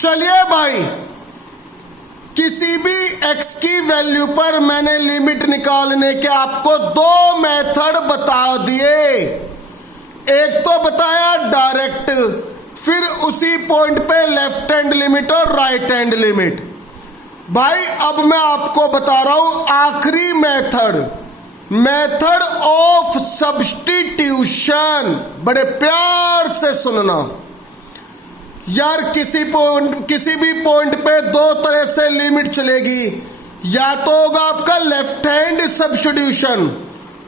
चलिए भाई, किसी भी x की वैल्यू पर मैंने लिमिट निकालने के आपको दो मेथड बता दिए। एक तो बताया डायरेक्ट, फिर उसी पॉइंट पे लेफ्ट हैंड लिमिट और राइट हैंड लिमिट। भाई अब मैं आपको बता रहा हूं आखिरी मेथड ऑफ सब्स्टिट्यूशन। बड़े प्यार से सुनना यार, किसी भी पॉइंट पे दो तरह से लिमिट चलेगी। या तो होगा आपका लेफ्ट हैंड सब्स्टिट्यूशन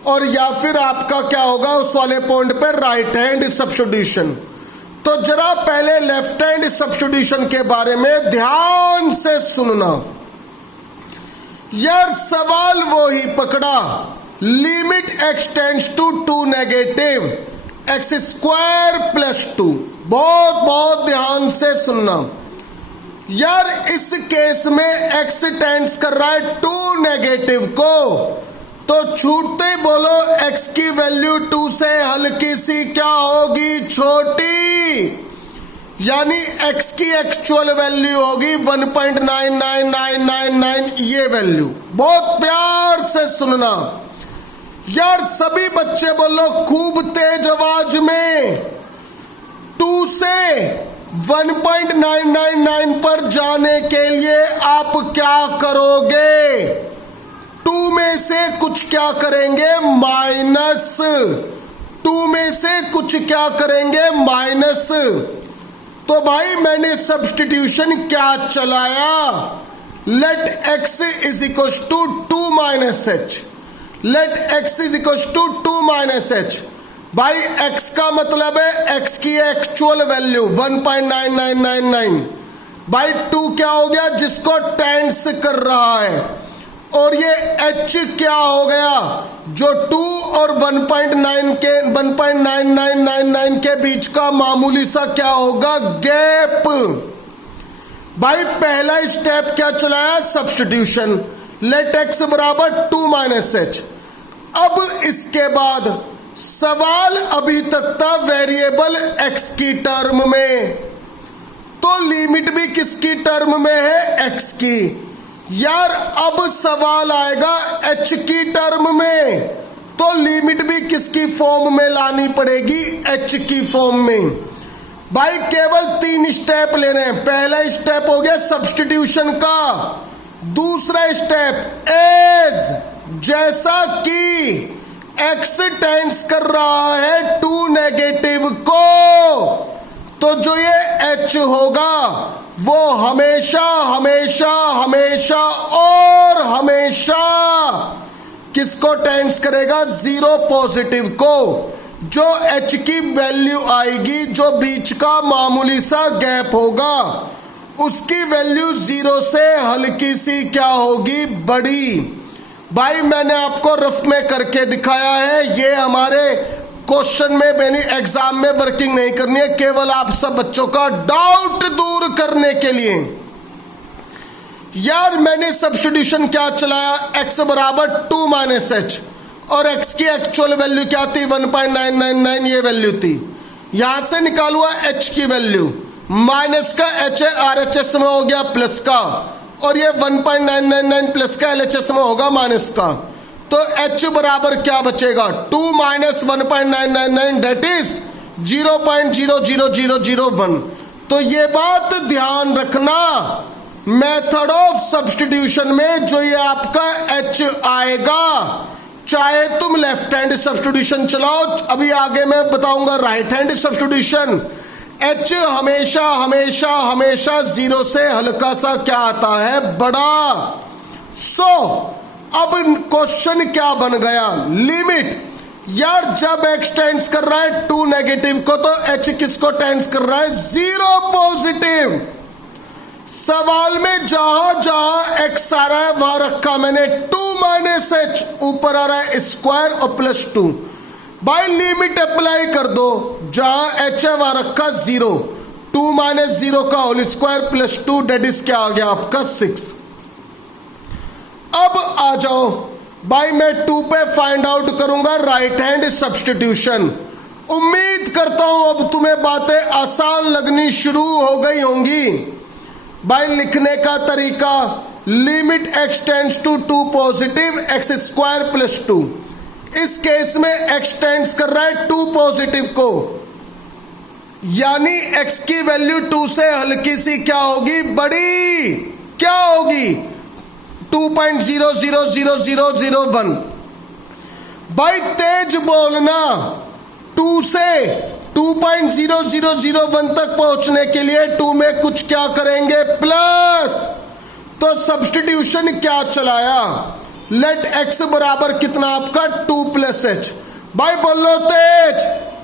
और या फिर आपका क्या होगा उस वाले पॉइंट पे राइट हैंड सब्स्टिट्यूशन। तो जरा पहले लेफ्ट हैंड सब्स्टिट्यूशन के बारे में ध्यान से सुनना यार। सवाल वो ही पकड़ा, limit extends to 2 negative x square plus 2। बहुत ध्यान से सुनना यार, इस केस में x टेंड्स कर रहा है 2 नेगेटिव को, तो छूटते बोलो x की वैल्यू 2 से हल्की सी क्या होगी, छोटी। यानी x की एक्चुअल वैल्यू होगी 1.99999 ये वैल्यू। बहुत प्यार से सुनना यार, सभी बच्चे बोलो खूब तेज आवाज में, 2 से 1.999 पर जाने के लिए आप क्या करोगे? 2 में से कुछ क्या करेंगे, माइनस। 2 में से कुछ क्या करेंगे, माइनस। तो भाई मैंने सब्स्टिट्यूशन क्या चलाया, let x is equal to 2 minus h. Let x is equal to 2 minus h. भाई x का मतलब है x की एक्चुअल वैल्यू 1.9999। भाई 2 क्या हो गया, जिसको टेंड्स कर रहा है, और ये h क्या हो गया, जो 2 और 1.9999 के बीच का मामूली सा क्या होगा, गैप। भाई पहला स्टेप क्या चलाया, सब्स्टिट्यूशन। लेट x बराबर 2 माइनस एच। अब इसके बाद सवाल अभी तक था वेरिएबल x की टर्म में, तो लिमिट भी किसकी टर्म में है, x की। यार अब सवाल आएगा h की टर्म में, तो लिमिट भी किसकी फॉर्म में लानी पड़ेगी, h की फॉर्म में। भाई केवल 3 स्टेप लेने हैं। पहला स्टेप हो गया सब्स्टिट्यूशन का। दूसरा स्टेप एज, जैसा कि x टेंड्स कर रहा है 2 नेगेटिव को, तो जो ये h होगा वो हमेशा और हमेशा किसको टेंड्स करेगा, 0 पॉजिटिव को। जो h की वैल्यू आएगी, जो बीच का मामूली सा गैप होगा, उसकी वैल्यू 0 से हल्की सी क्या होगी, बड़ी। भाई मैंने आपको रफ में करके दिखाया है, ये हमारे क्वेश्चन में मैंने एग्जाम में वर्किंग नहीं करनी है, केवल आप सब बच्चों का डाउट दूर करने के लिए। यार मैंने सब्स्टिट्यूशन क्या चलाया, x बराबर 2 माइनस एच, और x की एक्चुअल वैल्यू क्या थी, 1.999 ये वैल्यू थी। यहां से निकालूंगा h की वैल्यू, माइनस का h है RHS में हो गया प्लस का, और ये 1.999 प्लस का LHS में होगा माइनस का। तो h बराबर क्या बचेगा, 2 माइनस 1.999 डेट इज 0.00001। तो ये बात ध्यान रखना, मेथड ऑफ सब्स्टिट्यूशन में जो ये आपका h आएगा, चाहे तुम लेफ्ट हैंड सब्स्टिट्यूशन चलाओ, अभी आगे मैं बताऊंगा राइट हैंड सब्स्टिट्यूशन, h हमेशा 0 से हल्का सा क्या आता है, बड़ा। अब क्वेश्चन क्या बन गया, लिमिट। यार जब x टेंड्स कर रहा है 2 नेगेटिव को, तो h किसको टेंड्स कर रहा है, 0 पॉजिटिव। सवाल में जहां x आ रहा है वहां रखा मैंने 2 माइनस एच, ऊपर आ रहा है स्क्वायर और प्लस 2। भाई लिमिट अप्लाई कर दो, जहां h है वहां रखा 0, 2 माइनस 0 का whole square plus 2 that is क्या आ गया आपका 6। अब आ जाओ भाई, मैं 2 पे फाइंड आउट करूंगा राइट हैंड सब्स्टिट्यूशन। उम्मीद करता हूं अब तुम्हें बातें आसान लगनी शुरू हो गई होंगी। भाई लिखने का तरीका, limit x tends to 2 positive x square plus 2। इस केस में x टेंड्स कर रहा है 2 पॉजिटिव को, यानी x की वैल्यू 2 से हल्की सी क्या होगी, बड़ी क्या होगी, 2.000001। भाई तेज बोलना, 2 से 2.0001 तक पहुंचने के लिए 2 में कुछ क्या करेंगे, प्लस। तो सब्स्टिट्यूशन क्या चलाया, लेट x बराबर कितना आपका 2 प्लस h। भाई बोलो तेज,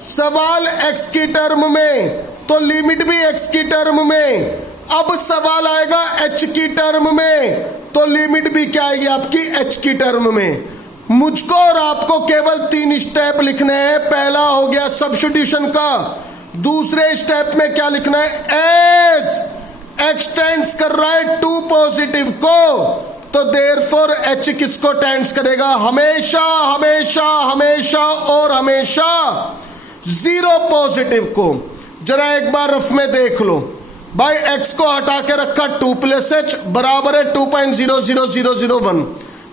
सवाल x की टर्म में तो लिमिट भी x की टर्म में, अब सवाल आएगा h की टर्म में तो लिमिट भी क्या आएगी आपकी h की टर्म में। मुझको और आपको केवल 3 स्टेप लिखने हैं। पहला हो गया सब्स्टिट्यूशन का, दूसरे स्टेप में क्या लिखना है, एज x टेंड्स कर रहा है 2 पॉजिटिव को, तो देयरफॉर h किसको टेंड्स करेगा, हमेशा हमेशा हमेशा और हमेशा 0 पॉजिटिव को। जरा एक बार रफ में देख लो, भाई x को हटा के रखा 2 प्लस h बराबर है 2.00001।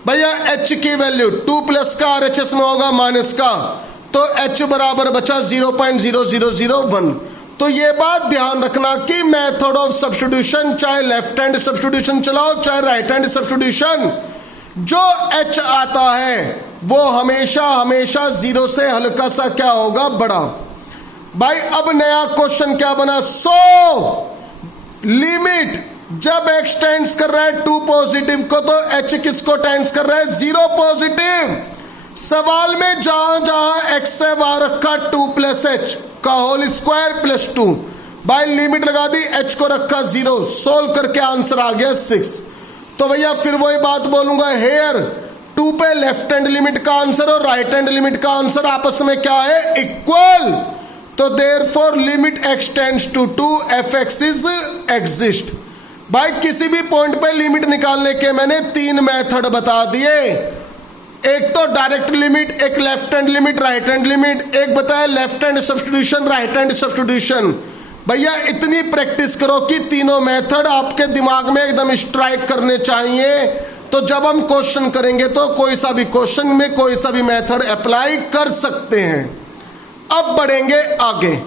भैया h की वैल्यू 2 प्लस का RHS में होगा माइनस का, तो h बराबर बचा 0.0001। तो ये बात ध्यान रखना कि मेथड ऑफ सब्स्टिट्यूशन, चाहे लेफ्ट हैंड सब्स्टिट्यूशन चलाओ चाहे राइट हैंड सब्स्टिट्यूशन, जो h आता है वो हमेशा हमेशा 0 से हल्का सा क्या होगा, बड़ा। भाई अब नया क्वेश्चन क्या बना, सो लिमिट जब x टेंड्स कर रहा है 2 पॉजिटिव को तो h किसको टेंड्स कर रहा है, 0 पॉजिटिव। सवाल में जहां जहां x है वहां रखा 2 प्लस h का होल स्क्वायर प्लस 2। भाई लिमिट लगा दी, h को रखा 0, सोल्व करके आंसर आ गया 6। तो भैया फिर वही बात बोलूंगा, हेयर 2 पे लेफ्ट हैंड लिमिट का आंसर और राइट हैंड लिमिट का आंसर आपस में क्या है, इक्वल। तो therefore limit x tends to 2 fx is exist. भाई किसी भी पॉइंट पे लिमिट निकालने के मैंने 3 मेथड बता दिए, एक तो डायरेक्ट लिमिट, एक left hand limit, right hand limit, एक बताया left hand substitution, right hand substitution. भैया इतनी प्रैक्टिस करो कि तीनों मेथड आपके दिमाग में एकदम स्ट्राइक करने चाहिए, तो जब हम क्वेश्चन करेंगे तो कोई सा भी क्वेश्चन में कोई सा भी मेथड अप्लाई कर सकते हैं। अब बढ़ेंगे आगे।